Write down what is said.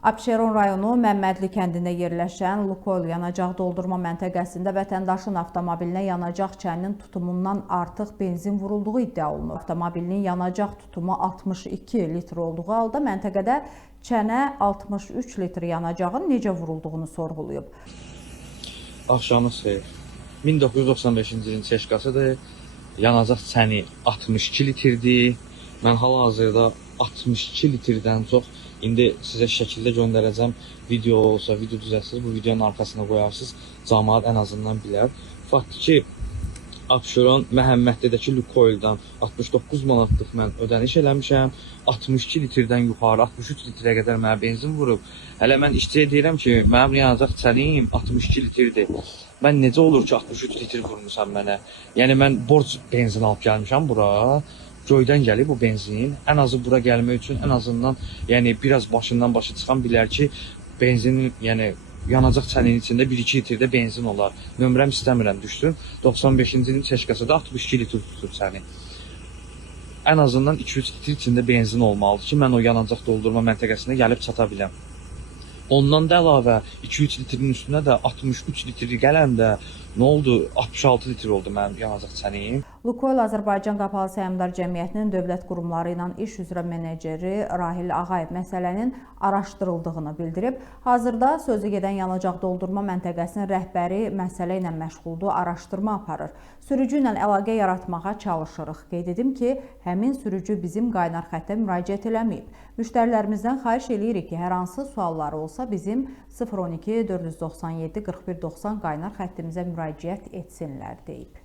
Abşeron rayonu Məmmədli kəndində yerləşən Lukoil yanacaq doldurma məntəqəsində vətəndaşın avtomobilinə yanacaq çəninin tutumundan artıq benzin vurulduğu iddia olunur. Avtomobilinin yanacaq tutumu 62 litr olduğu halda məntəqədə çənə 63 litr yanacağın necə vurulduğunu sorğuluyub. Axşamınız xeyir. 1995-ci ilin seçkasıdır. Yanacaq çəni 62 litrdir. Mən hal-hazırda 62 litrdən çox indi sizə şəkildə göndərəcəm. Video olsa, video düzəlsiniz, bu videonun arxasına qoyarsınız. Cəmaət ən azından bilər. Faktdır ki, Abşeron Məhəmməddədəki Lukoildən 69 manatlıq mən ödəniş eləmişəm. 62 litrdən yuxarı 63 litrə qədər mənə benzin vurub. Hələ mən işçiyə deyirəm ki, mənim yanacaq çənim 62 litrdir. Mən necə olur ki 63 litr vurmuşam mənə? Yəni mən borc benzin alıb gəlmişəm bura. Göydən gəlib bu benzin. Ən azı bura gəlmək üçün ən azından yəni biraz başından başı çıxan bilər ki, benzinin yəni yanacaq çəninin içində 1-2 litrdə benzin olar. Nömrəm istəmirəm düşsün. 95-ci ilin seçkasında 62 litr tutur çəni. Ən azından 2-3 litr içində benzin olmalıdır ki, mən o yanacaq doldurma məntəqəsinə gəlib çata biləm. Ondan da əlavə 2-3 litrin üstünə də 63 litr gələndə nə oldu? 66 litr oldu mənim yanacaq çənim. Lukoil Azərbaycan Qapalı Səhmdar Cəmiyyətinin dövlət qurumları ilə iş üzrə meneceri Rahil Ağayev məsələnin araşdırıldığını bildirib. Hazırda sözügedən yanacaq doldurma məntəqəsinin rəhbəri məsələ ilə məşğuldur, araşdırma aparır. Sürücü ilə əlaqə yaratmağa çalışırıq. Qeyd edim ki, həmin sürücü bizim qaynar xəttə müraciət eləməyib. Müştərilərimizdən xahiş edirik ki, hər hansı sualları olsa bizim 012 497 4190 qaynar xəttimizə müraciət etsinlər deyib.